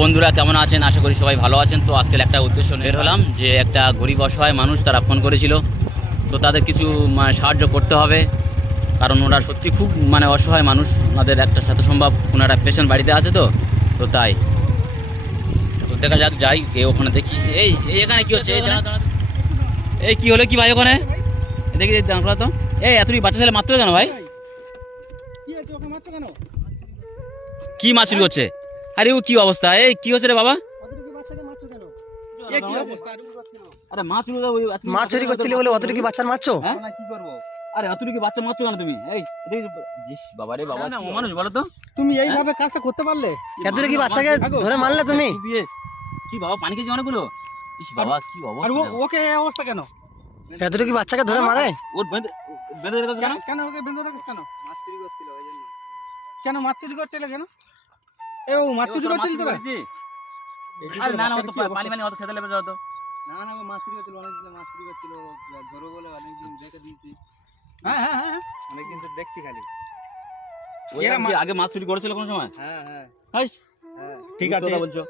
বন্ধুরা কেমন আছেন? আশা করি সবাই ভালো আছেন। তো আজকের একটা উদ্দেশ্য বের হলাম যে একটা গরিব অসহায় মানুষ তারা ফোন করেছিল। তো তাদের কিছু মানে সাহায্য করতে হবে। কারণ ওরা সত্যি খুব মানে অসহায় মানুষ। ওনাদের একটা সাথে সম্ভব ওনারা পেশেন্ট বাড়িতে আছে তো তো তাই। তো দেখা যাক যাই কে ওখানে দেখি। এই এই এখানে কি হচ্ছে? এই। কি হলো? কি ভাই ওখানে? দেখি দেখি দাঁড়া তো। এই এতটি বাচ্চা ছেলে মারতে কেন ভাই? কি মাছ চুরি করছে আরে ও কি অবস্থা? এই কি হচ্ছে রে বাবা? অতটুকু বাচ্চাকে মারছো কেন এ কি অবস্থা? আরে মাছ চুরি মাছ চুরি করছিলে বলে অতটা কি বাচ্চার মারছো? হ্যাঁ? কি করব আরে অতটুকু বাচ্চা মারছো কেন তুমি? এই বাবা রে বাবা না মানুষ বলো তো। তুমি এইভাবে কাজটা করতে পারলে? এতটা বাচ্চাকে ধরে মারলে তুমি? কি বাবা পানি খেয়েছি অনেকগুলো? ইস বাবা কি অবস্থা? ওকে এই অবস্থা কেন? এতটা কি বাচ্চাকে ধরে মারে? ওর বেঁধে বেঁধে কেন? কেন কেন ওকে বেঁধে রাখিস কেন? মাছ চুরি করছিল ওই জন্য। কেন মাছ চুরি করছিল কেন? এ ও মাছ চুরি এ, ওর করছিল মাছ তোরা আরে না না ও তো পানি মানি অত খেতে লেবে যাও তো। না না ও মাছ চুরি করছিল অনেকদিন মাছ চুরি করছিল ধরো বলে অনেকদিন রেখে দিয়েছি। হ্যাঁ হ্যাঁ হ্যাঁ অনেকদিন তো দেখছি খালি। এরা আগে- মাছ চুরি করেছিল কোনো সময়? হ্যাঁ হ্যাঁ। হ্যাঁ। ঠিক আছে। বলছো।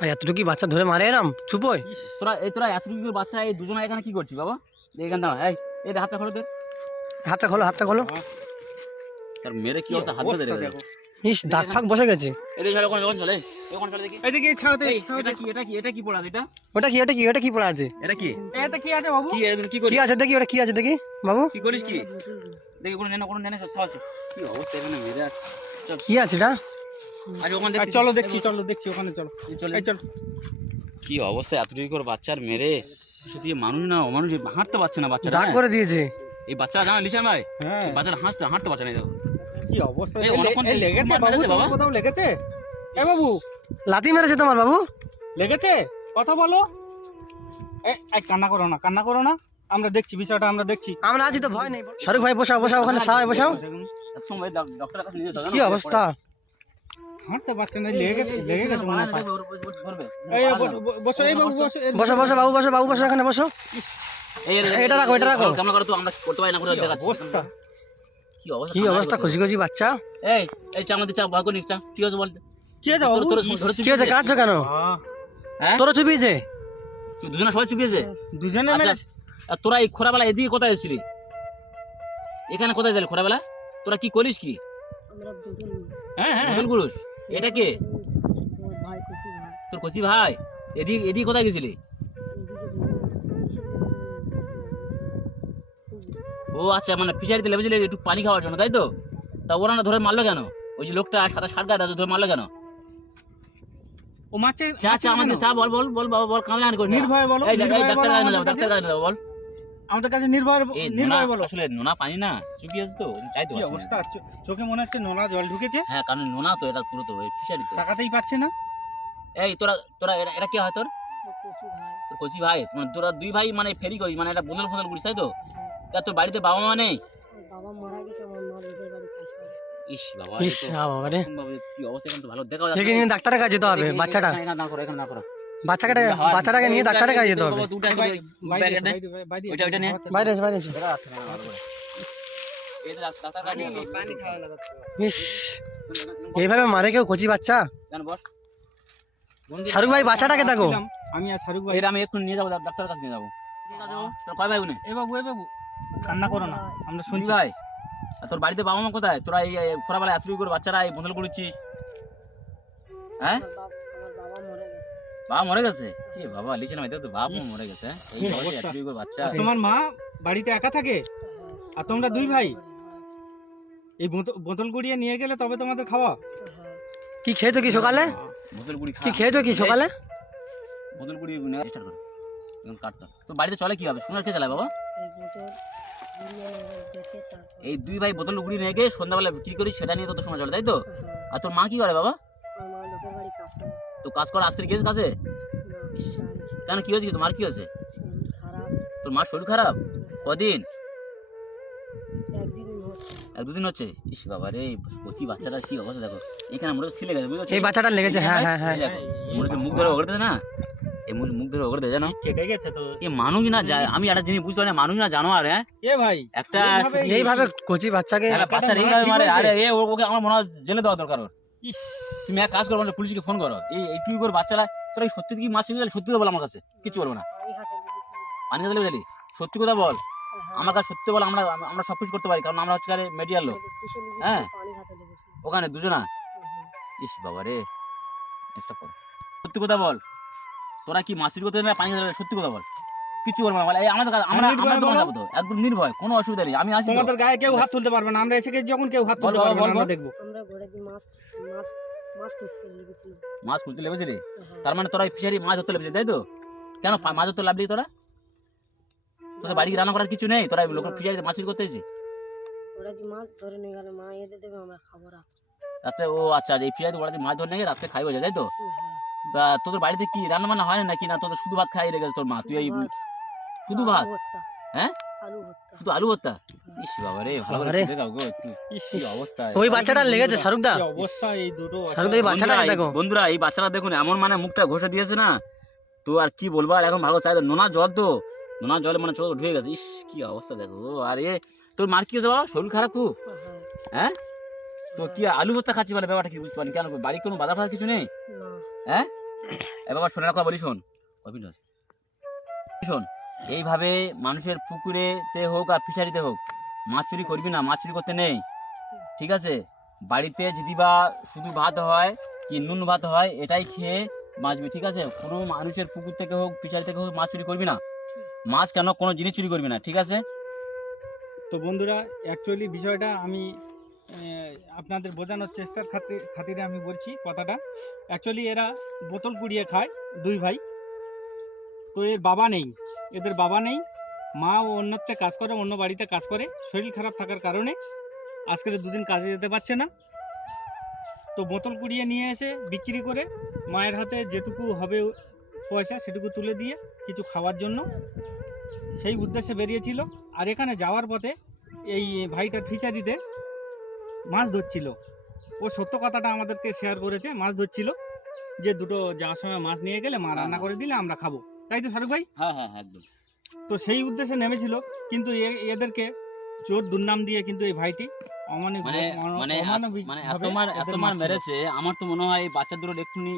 আর এতটা কি বাচ্চা ধরে মারে এরাম? চুপ তোরা এই তোরা এতটুকু বাচ্চা এই দুজনে এখানে কি করছিস বাবা? এখানে দাঁড়া এই এই হাতটা খোলো দে হাতটা খোলো হাতটা খোলো। তার মেরে কি অবস্থা? হাত রেখেছে দেখো। ইস দাগ ফাঁক বসে গেছে। এদিকে চলে? চলে দেখি। এদিকে এটা কি এটা কি এটা কি পড়া এটা? ওটা কি ওটা কি ওটা কি পড়া আছে? এটা কি? এটা কি আছে বাবু? কি এটা কি কি আছে দেখি ওটা কি আছে দেখি বাবু। কি করিস কি? দেখি কোনো নেনা কোনো নেনা সাহস কি অবস্থা এখানে মেরে কি আছে এটা? আজ ওখানে দেখছি চলো দেখছি চলো দেখছি ওখানে চলো। চলে। এই চলো। কি অবস্থা এতটুকু করে বাচ্চার মেরে? সত্যি মানুষ না ও মানুষ হাঁটতে পারছে না বাচ্চাটা দাগ হ্যাঁ? করে দিয়েছে। এই বাচ্চা জানা লিসান ভাই? হ্যাঁ। বাচ্চারা হাসতে হাঁটতে পারছে না এই দেখো। কি অবস্থা? লেগেছে বাবু? তোমার কোথাও লেগেছে? এ বাবু। লাথি মেরেছে তোমার বাবু? লেগেছে? কথা বলো। এ এই কান্না করো না কান্না করো না। আমরা দেখছি বিষয়টা আমরা দেখছি। আমরা আছি তো ভয় নেই। শাহরুখ ভাই বসাও বসাও ওখানে সাহায্য বসাও। কি অবস্থা? হাঁটতে পারছে না লেগে লেগে গেছে মনে হয়। এই বসো এই বাবু বসো বসো বসো বাবু বসো বাবু বসো এখানে বসো। এটা রাখো, এটা রাখো। কেমন করে তো আমরা করতে পারি না করে। অবস্থা? কি অবস্থা? খুশি খুশি বাচ্চা? এই এই চা আমাদের চা ভয় করি চা। কি হয়েছে বল? কি আছে তোর বাবু? তোর ধরে কি হয়েছে? কাঁদছো কেন? হ্যাঁ। তোরা চুপিয়েছে? দুজনে সবাই চুপিয়েছে? দুজনে আচ্ছা আর তোরা এই খোরাবেলা এদিকে কোথায় এসেছিলি? এখানে কোথায় যালি খোরাবেলা? তোরা কি করিস কি? হ্যাঁ হ্যাঁ। এটা কে? তোর কচি ভাই? এদিকে এদিকে কোথায় গেছিলি? ও আচ্ছা মানে ফিশারিতে লেবেছিলি একটু পানি খাওয়ার জন্য তাই তো? তা ওরা না ধরে মারলো কেন? ওই যে লোকটা সাদা শার্ট গায়ে ধরে মারলো কেন? ও মাছে চা চা আমাদের চা বল বল বল বাবা বল কাঁদলে করি নির্ভয় বলো এই ডাক্তার গায়ে যাব ডাক্তার গায়ে বল। আমাদের কাছে নির্ভয় নির্ভয় বলো। আসলে নোনা পানি না চুপি আছে তো চাই তো অবস্থা? চোখে মনে হচ্ছে নোনা জল ঢুকেছে। হ্যাঁ কারণ নোনা তো এটা পুরো তো ফিশারি তো। তাকাতেই পাচ্ছে না। এই তোরা তোরা এটা এটা কে হয় তোর? তোর কচি ভাই। মানে তোরা দুই ভাই মানে ফেরি করিস মানে এটা বদল বদল করিস তাই তো? তা তোর বাড়িতে বাবা মা নেই বাবা মারা গেছে আমার মা নিজের বাড়ি কাজ করে ইস বাবা ইস হ্যাঁ বাবা রে কি অবস্থা এখন তো ভালো দেখা একে নিয়ে ডাক্তারের কাছে যেতে হবে বাচ্চাটা এখানে না করো এখানে না করো বাচ্চাটাকে বাচ্চাটাকে নিয়ে ডাক্তারের কাছে যেতে হবে ওইটা- ওইটা। বাইরে বাইরে এইভাবে মারে কেউ কচি বাচ্চা জান শাহরুখ ভাই বাচ্চাটাকে দেখো আমি আর শাহরুখ ভাই এটা আমি একটু নিয়ে যাব ডাক্তারের কাছে নিয়ে যাব কয় ভাই এ বাবু এ বাবু কান্না করো না আমরা শুনছি শুনছি। ভাই? আর তোর বাড়িতে বাবা মা কোথায়? তোরা এই খোরাবেলা এত করে বাচ্চারা এই বদল করেছিস। হ্যাঁ? বাপ- বাবা মরে গেছে। বাবা কি বাবা লিখে না তো বাবা মরে গেছে হ্যাঁ? এই বয়সে এত করে বাচ্চা। আর তোমার মা বাড়িতে একা থাকে? আর তোমরা দুই ভাই? এই বোতল- বোতল গুড়িয়ে নিয়ে গেলে তবে তোমাদের খাওয়া? কি খেয়েছো কি সকালে? বোতল গুড়ি কি খেয়েছো কি সকালে? বোতল গুড়ি নেওয়া স্টার্ট কর। এখন কাটতো। তো বাড়িতে চলে কি হবে? সোনার কে চালায় বাবা? এই দুই ভাই বোতল গুড়ি নিয়ে গিয়ে সন্ধ্যাবেলা বিক্রি করি সেটা নিয়ে তো সময় চলে তাই তো? হ্যাঁ, আর তোর মা কি করে বাবা? তো কাজ করে আজকে গেছে কাছে? কেন কি হয়েছে তোমার কি হয়েছে? তোর মার শরীর খারাপ? কদিন? একদিন এক দুদিন হচ্ছে? ইস বাবা রে কচি বাচ্চাটা কি অবস্থা দেখো। এখানে মনে হচ্ছে ছিলে গেছে এই বাচ্চাটা লেগেছে হ্যাঁ হ্যাঁ হ্যাঁ মনে হচ্ছে মুখ ধরে ওগড়ে না? এই মুখ ধরে ওগড়ে দেয় জানো কেটে গেছে তো? এ মানুষ না যায় আমি একটা জিনিস বুঝতে পারি মানুষ না জানোয়ার হ্যাঁ? এ ভাই? একটা এইভাবে- কচি বাচ্চাকে বাচ্চা এইভাবে মারে আরে এ ও- ওকে আমার মনে হয় জেলে দেওয়া দরকার ওর। ইস। তুমি এক কাজ করো আমাদের পুলিশকে ফোন করো। এই এইটুকু করে বাচ্চারা তোরা এই সত্যি কি মাছ গেলে? সত্যি কথা বল আমার কাছে কিছু বলব না। পানি হাতে বুঝলি সত্যি কথা বল। হ্যাঁ, আমার কাছে সত্যি বল আমরা আমরা সব কিছু করতে পারি কারণ আমরা হচ্ছে মিডিয়ার লোক। হ্যাঁ। পানি হাতে লেগেছিল ওখানে দুজনা? ইস বাবা রে চেষ্টা কর সত্যি কথা বল। তোরা কি মাছ চুরি করতে না পানি দিলে সত্যি কথা বল। কিছু বলব না বল, আমাদের আমরা নির্ভয় আমরা দোকানে। যাব তো। একদম নির্ভয় কোনো অসুবিধা নেই আমি তো। তোমাদের গায়ে কেউ হাত তুলতে পারবে না আমরা এসে গেছি যখন কেউ হাত তুলতে পারবে না আমরা দেখব। আমরা ঘরে দিয়ে মাছ মাছ মাছ খুঁজতে লেগেছিলি? হ্যাঁ। তার মানে তোরা ফিশারি মাছ ধরতে লেগেছিলি তাই তো? কেন মাছ ধরতে লাভলি তোরা? তোদের বাড়ি রান্না করার কিছু নেই? তোরা লোকের ফিশারিতে মাছ চুরি করতে এসেছিস? ওরা যে মাছ ধরে নিয়ে গেল মা এদের দেবে আমরা খাব রাত। রাত্রে ও আচ্ছা এই ফিশারিতে ওরা মাছ ধরে নিয়ে রাত্রে খাইবে তাই তো? হ্যাঁ। তা তোদের বাড়িতে কি রান্না বান্না হয় নাকি না তোদের শুধু ভাত খাই রেখেছে তোর মা? তুই এই শুধু ভাত। হ্যাঁ? শুধু আলু ভর্তা? ইস বাবা রে ভালো করে ইস, অবস্থা। ওই বাচ্চাটার লেগেছে শাহরুখ দা। কি অবস্থা এই দুটো শাহরুখ এই বাচ্চাটা দেখো। বন্ধুরা এই বাচ্চারা দেখুন এমন মানে মুখটা ঘষে দিয়েছে না তো আর কি বলব আর এখন ভালো চাই নোনা জল তো নোনা জলে মানে চোখ ঢুকে গেছে। ইস কি অবস্থা দেখো আর এ তোর মার কি হয়েছে বাবা? শরীর খারাপ খুব? হ্যাঁ। হ্যাঁ? তো কি আলু ভর্তা খাচ্ছি মানে ব্যাপারটা কি বুঝতে পারি কেন বাড়ি কোনো বাধা ফাধা কিছু নেই? না এ শোনার কথা বলি, শোন। অভিনয় শোন, এইভাবে মানুষের পুকুরেতে হোক আর ফিশারিতে হোক, মাছ চুরি করবি না, মাছ চুরি করতে নেই। ঠিক আছে? বাড়িতে যদি বা শুধু ভাত হয় কি নুন ভাত হয়, এটাই খেয়ে বাঁচবি, ঠিক আছে? কোনো মানুষের পুকুর থেকে হোক, ফিশারি থেকে হোক, মাছ চুরি করবি না। মাছ কেন কোনো জিনিস চুরি করবি না, ঠিক আছে? তো বন্ধুরা অ্যাকচুয়ালি বিষয়টা আমি আপনাদের বোঝানোর চেষ্টার খাতির খাতিরে আমি বলছি কথাটা। অ্যাকচুয়ালি এরা বোতল কুড়িয়ে খায় দুই ভাই। তো এর বাবা নেই। এদের বাবা নেই। মা ও অন্যত্রে কাজ করে, অন্য বাড়িতে কাজ করে। শরীর খারাপ থাকার কারণে আজকের দুদিন কাজে যেতে পারছে না। তো বোতল কুড়িয়ে নিয়ে এসে বিক্রি করে মায়ের হাতে যেটুকু হবে পয়সা সেটুকু তুলে দিয়ে কিছু খাওয়ার জন্য সেই উদ্দেশ্যে বেরিয়েছিল। আর এখানে যাওয়ার পথে এই ভাইটার ফিচারিতে মাছ ধরছিল। ও সত্য কথাটা আমাদেরকে শেয়ার করেছে মাছ ধরছিল যে দুটো যাওয়ার সময় মাছ নিয়ে গেলে মা রান্না করে দিলে আমরা খাব। তাই তো শাহরুখ ভাই? হ্যাঁ হ্যাঁ একদম। তো সেই উদ্দেশ্যে নেমেছিল কিন্তু এদেরকে চোর দুর্নাম দিয়ে কিন্তু এই ভাইটি মানে মানে এত- মানে এত মার এত মার মেরেছে আমার তো মনে হয় এই বাচ্চা দুটো এক্ষুনি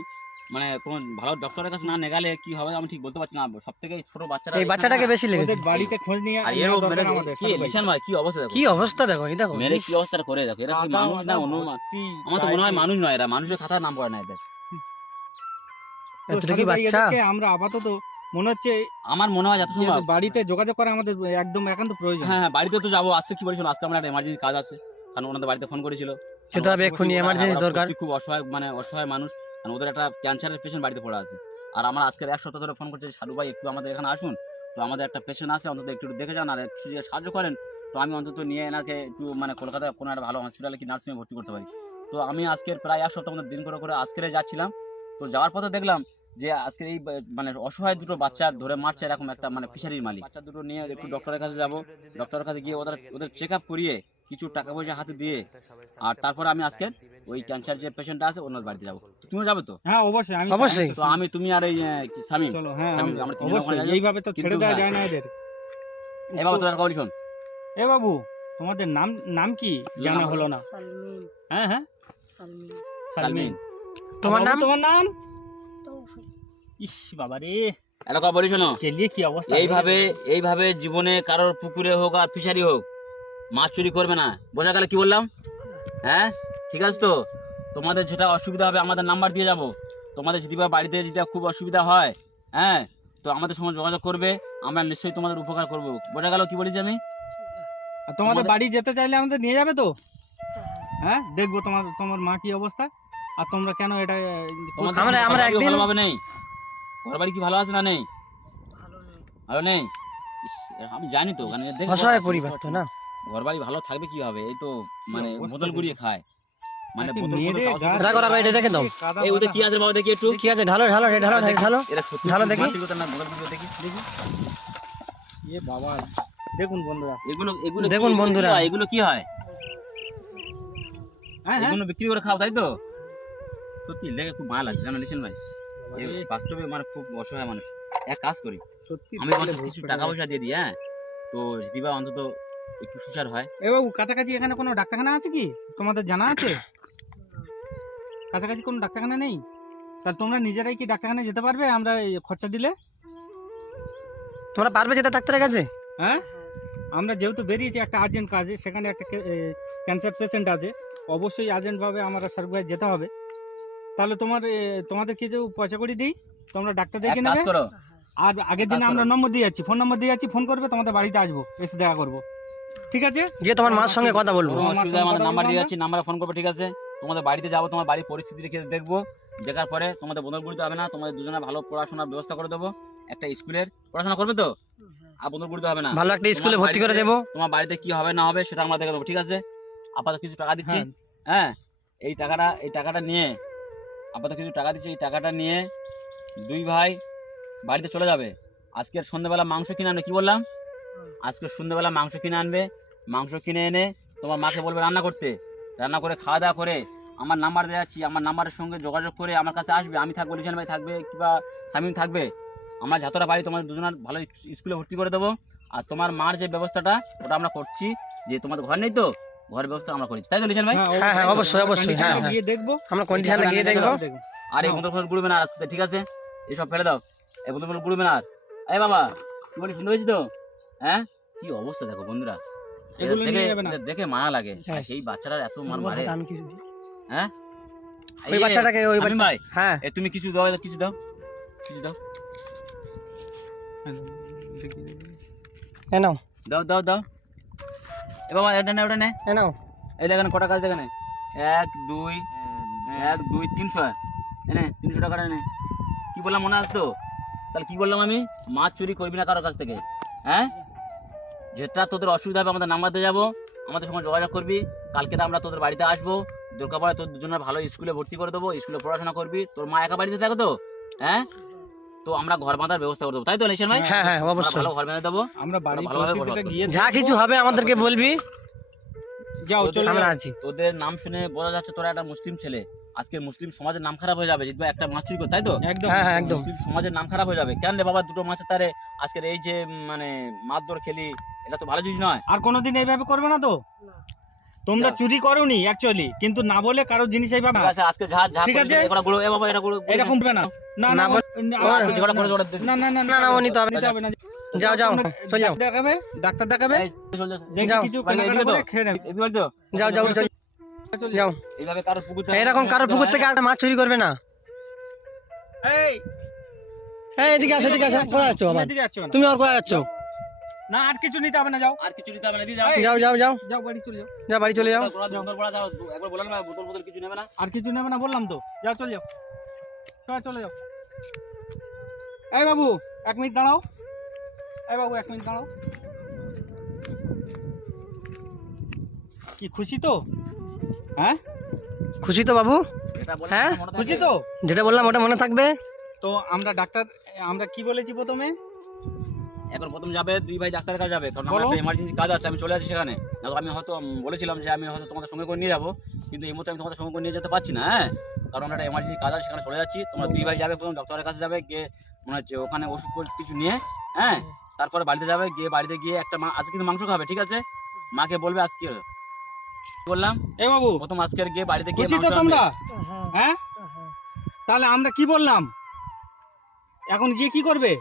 মানে কোন ভালো ডক্টরের কাছে না নেগালে কি হবে আমি ঠিক বলতে পারছি না। সব থেকে ছোট বাচ্চারা এই বাচ্চাটাকে বেশি লেগেছে ওদের বাড়িতে খোঁজ নিয়ে আর এরও দরকার কি শাহরুখ ভাই। কি অবস্থা দেখো। কি অবস্থা দেখো এই দেখো। মেরে কি অবস্থা করে দেখো এরা কি মানুষ না অন্য আমার তো মনে হয় মানুষ নয় এরা মানুষের খাতার নাম পড়ে না এদের। এতটা কি বাচ্চা? আমরা আপাতত মনে হচ্ছে আমার মনে হয় যত এদের বাড়িতে যোগাযোগ করা আমাদের একদম একান্ত প্রয়োজন। হ্যাঁ হ্যাঁ বাড়িতে তো যাব আজকে কি বলিস আজকে আমার একটা এমার্জেন্সি কাজ আছে। কারণ ওনাদের বাড়িতে ফোন করেছিল। সেটা এক্ষুনি এমার্জেন্সি দরকার। খুব অসহায় মানে অসহায় মানুষ। কারণ ওদের একটা ক্যান্সারের পেশেন্ট বাড়িতে পড়ে আছে। আর আমার আজকের এক সপ্তাহ ধরে ফোন করছে সালু ভাই একটু আমাদের এখানে আসুন। তো আমাদের একটা পেশেন্ট আছে অন্তত একটু দেখে যান আর কিছু যদি সাহায্য করেন তো আমি অন্তত নিয়ে এনাকে একটু মানে কলকাতায় কোনো একটা ভালো হসপিটালে কি নার্সিংয়ে ভর্তি করতে পারি। তো আমি আজকের প্রায় এক সপ্তাহ মধ্যে দিন করে করে আজকের যাচ্ছিলাম। তো যাওয়ার পথে দেখলাম যে আজকের এই মানে অসহায় দুটো বাচ্চা ধরে মারছে এরকম একটা মানে ফিশারির মালিক। বাচ্চা দুটো নিয়ে একটু ডক্টরের কাছে যাব। ডক্টরের কাছে গিয়ে ওদের ওদের চেক আপ করিয়ে কিছু টাকা পয়সা হাতে দিয়ে আর তারপরে আমি আজকে ওই ক্যান্সার যে পেশেন্টটা আছে ওনার বাড়িতে যাব। তুমিও যাবে তো? হ্যাঁ অবশ্যই আমি অবশ্যই। তো আমি তুমি আর এই সামিম চলো হ্যাঁ আমরা- অবশ্যই এইভাবে তো ছেড়ে দেওয়া। যায় না এদের। এ বাবা তোর কবি শোন। এ বাবু তোমাদের নাম নাম কি? জানা হলো না। হ্যাঁ হ্যাঁ? সালমিন। সালমিন। তোমার নাম? তোমার নাম? ইস বাবা রে। এলাকা বলি শোনো। কেলিয়ে কি অবস্থা? এইভাবে এইভাবে জীবনে কারোর পুকুরে হোক আর ফিশারি হোক মাছ চুরি করবে না। বোঝা গেল কি বললাম? হ্যাঁ? ঠিক আছে তো? তোমাদের যেটা অসুবিধা হবে আমাদের নাম্বার দিয়ে যাব। তোমাদের যদি বা বাড়িতে যদি খুব অসুবিধা হয় হ্যাঁ তো আমাদের সঙ্গে যোগাযোগ করবে আমরা নিশ্চয়ই তোমাদের উপকার করব। বোঝা গেল কি বলেছি আমি? তোমাদের বাড়ি যেতে চাইলে আমাদের নিয়ে যাবে তো? হ্যাঁ। হ্যাঁ দেখব তোমার তোমার মা কি অবস্থা। আর তোমরা কেন এটা? আমরা- আমরা একদিন- ভালোভাবে নেই। ঘর বাড়ি কি ভালো আছে না নেই? ভালো নেই। ভালো নেই? আমি জানি তো মানে অসহায় পরিবার তো না? ঘর বাড়ি ভালো থাকবে কীভাবে? এই তো মানে বোতল গুড়িয়ে খায়। মানে বোতল মেরে বোতল খাওয়া গা- রাখো, রাখো, এটা রেখে দাও। এই ওদের কি আছে বাবা দেখি একটু? কি আছে? ঢালো ঢালো ঢালো ঢালো। ঢালো সত্যি দেখি। মানসিক হতো না, বোতলগুলো দেখি। দেখি। এ বাবা দেখুন বন্ধুরা। এগুলো এগুলো কি- দেখুন বন্ধুরা। হয়? এগুলো কি হয়? হ্যাঁ এগুলো বিক্রি করে খাও তাই তো? সত্যি লেগে খুব মায়া লাগছে জানো নিছেন ভাই? বাস্তবে মানে খুব অসহায় মানুষ। এক কাজ করি। সত্যি আমি কিছু টাকা পয়সা দিয়ে দিই হ্যাঁ? তো দিবা অন্তত একটু সুচার হয়। এ বাবু কাছাকাছি এখানে কোনো ডাক্তারখানা আছে কি? তোমাদের জানা আছে? কাছাকাছি কোনো ডাক্তারখানা নেই? তাহলে তোমরা নিজেরাই কি ডাক্তারখানায় যেতে পারবে আমরা এই খরচা দিলে? তোমরা পারবে যেতে ডাক্তারের কাছে? হ্যাঁ? আমরা যেহেতু বেরিয়েছি একটা আর্জেন্ট কাজে সেখানে একটা ক্যান্সার পেশেন্ট আছে। অবশ্যই আর্জেন্টভাবে আমরা সার্ভিস যেতে হবে। তাহলে তোমার তোমাদের কিছু পয়সা করে দিই? তোমরা ডাক্তার দেখে নেবে? করো। আর আগের দিন আমরা নম্বর দিয়ে যাচ্ছি। ফোন নম্বর দিয়ে যাচ্ছি ফোন করবে তোমাদের বাড়িতে আসব এসে দেখা করব। ঠিক আছে? গিয়ে তোমার মার সঙ্গে কথা বলব। আমাদের নাম্বার দিয়ে যাচ্ছি নাম্বারে ফোন করবে ঠিক আছে? তোমাদের বাড়িতে যাব তোমার বাড়ির পরিস্থিতি দেখে দেখব। দেখার পরে তোমাদের গুলিতে হবে না তোমাদের দুজনে ভালো পড়াশোনার ব্যবস্থা করে দেবো। একটা স্কুলের পড়াশোনা করবে তো? আর গুলিতে হবে না। ভালো একটা স্কুলে ভর্তি করে দেবো। তোমার বাড়িতে কি হবে না হবে সেটা আমরা দেখে দেবো ঠিক আছে? আপাতত কিছু টাকা দিচ্ছি। হ্যাঁ। হ্যাঁ এই টাকাটা এই টাকাটা নিয়ে আপাতত কিছু টাকা দিচ্ছি এই টাকাটা নিয়ে দুই ভাই বাড়িতে চলে যাবে। আজকের সন্ধ্যেবেলা মাংস কিনে আনবে কি বললাম? আজকে সন্ধ্যেবেলা মাংস কিনে আনবে। মাংস কিনে এনে তোমার মাকে বলবে রান্না করতে। রান্না করে খাওয়া দাওয়া করে আমার নাম্বার দেওয়া যাচ্ছি আমার নাম্বারের সঙ্গে যোগাযোগ করে আমার কাছে আসবে। আমি থাকব লিশান ভাই থাকবে কিংবা সামিম থাকবে। আমার যতটা বাড়ি তোমাদের দুজনের ভালো স্কুলে ভর্তি করে দেবো। আর তোমার মার যে ব্যবস্থাটা ওটা আমরা করছি যে তোমাদের ঘর নেই তো ঘরের ব্যবস্থা আমরা করেছি। তাই তো লিশান ভাই? হ্যাঁ, হ্যাঁ, অবশ্যই, অবশ্যই, হ্যাঁ, হ্যাঁ। গিয়ে দেখব। আমরা কন্ডিশনে গিয়ে দেখব। আর এই হ্যাঁ। বন্ধুর ফোন গুড়বে না আজকে ঠিক আছে? এসব ফেলে দাও। এই বন্ধুর ফোন গুড়বে না আর এই বাবা কি বলি শুনতে পেয়েছি তো? হ্যাঁ? কি অবস্থা দেখো বন্ধুরা। এগুলো দেখে নিয়ে যাবে না। দেখে মায়া লাগে। হ্যাঁ। সেই বাচ্চাটার এত মার মারে। আমি কিছু দিই। হ্যাঁ? ওই বাচ্চাটাকে ওই বাচ্চা ভাই হ্যাঁ। এ তুমি কিছু দাও কিছু দাও। কিছু দাও। এ নাও। দাও দাও দাও। এ বাবা এটা নে ওটা নে। এ নাও। এই দেখেন কটা কাজ দেখেন। এক দুই এক দুই তিনশো। এনে তিনশো টাকা নে। কি বললাম মনে আসতো তাহলে কি বললাম আমি? মাছ চুরি করবি না কারোর কাছ থেকে হ্যাঁ? যেটা তোদের অসুবিধা হবে আমাদের নাম্বার দিয়ে যাব। আমাদের সঙ্গে যোগাযোগ করবি। কালকে তো আমরা তোদের বাড়িতে আসব। দরকার পড়ে তোর দুজনের ভালো স্কুলে ভর্তি করে দেবো। স্কুলে পড়াশোনা করবি। তোর মা একা বাড়িতে থাকো তো হ্যাঁ? তো আমরা ঘর বাঁধার ব্যবস্থা করে দেবো। তাই তো নিশান ভাই? হ্যাঁ হ্যাঁ অবশ্যই। ভালো ঘর বেঁধে দেবো। আমরা বাড়ির ভালোভাবে গিয়ে যা কিছু হবে আমাদেরকে বলবি। যাও চলে আমরা আছি। তোদের নাম শুনে বোঝা যাচ্ছে তোরা একটা মুসলিম ছেলে। আজকে মুসলিম সমাজের নাম খারাপ হয়ে যাবে জিতবা একটা মাছ চুরি কর তাই তো? একদম। হ্যাঁ হ্যাঁ একদম। মুসলিম সমাজের নাম খারাপ হয়ে যাবে। কেন রে বাবা দুটো মাছের তারে আজকের এই যে মানে মারধর খেলি এটা তো ভালো জিনিস নয়। আর কোনোদিন এইভাবে করবে না তো? তোমরা। চুরি করোনি অ্যাকচুয়ালি কিন্তু না বলে কারও জিনিস এইভাবে আছে আজকে যা ঠিক আছে। এগুলো গুলো এটা গুলো এরকম হবে না। না না না না, না, করা করে না না না না, না, হবে না। না যাও যাও চলে যাও। দেখাবে? ডাক্তার দেখাবে? যাও, কিছু তো। খেয়ে নেবে? যাও যাও যাও চলে। যাও। এইভাবে কারোর পুকুর থেকে- এরকম কারোর পুকুর থেকে আর মাছ চুরি করবে না। এই। এই এদিকে আসো এদিকে আসো কোথায় যাচ্ছো তুমি এদিকে যাচ্ছ তুমি আর কোথায় যাচ্ছো না আর কিছু নিতে হবে না যাও। আর কিছু নিতে হবে না, দিয়ে যাও। যাও যাও যাও। যাও বাড়ি চলে যাও। যাও বাড়ি চলে যাও। বোতল একবার বললাম না, বোতল বোতল কিছু নেবে না? আর কিছু নেবে না বললাম তো। যাও চলে যাও। চলে চলে যাও। এই বাবু এক মিনিট দাঁড়াও। এই বাবু এক মিনিট দাঁড়াও। কি খুশি তো? হ্যাঁ? খুশি তো বাবু? হ্যাঁ? খুশি তো? যেটা বললাম ওটা মনে থাকবে? তো আমরা ডাক্তার আমরা কি বলেছি প্রথমে? এখন প্রথম যাবে দুই ভাই ডাক্তারের কাছে যাবে। কারণ আমার। একটা এমার্জেন্সি কাজ আছে আমি চলে যাচ্ছি সেখানে। না আমি হয়তো বলেছিলাম যে আমি হয়তো তোমাদের সঙ্গে করে নিয়ে যাব। কিন্তু এই মুহূর্তে আমি তোমাদের সঙ্গে করে নিয়ে যেতে পারছি না হ্যাঁ? কারণ একটা এমার্জেন্সি কাজ আছে সেখানে চলে যাচ্ছি। তোমরা দুই ভাই যাবে প্রথম ডক্টরের কাছে যাবে গিয়ে মনে হচ্ছে ওখানে ওষুধ কিছু নিয়ে হ্যাঁ? তারপরে বাড়িতে যাবে গিয়ে বাড়িতে গিয়ে একটা মা আজকে কিন্তু মাংস খাবে ঠিক আছে? মাকে বলবে আজকে। বললাম? এ বাবু প্রথম আজকের গিয়ে বাড়িতে গিয়ে তোমরা? হ্যাঁ। হ্যাঁ? তাহলে আমরা কি বললাম? এখন গিয়ে কি করবে?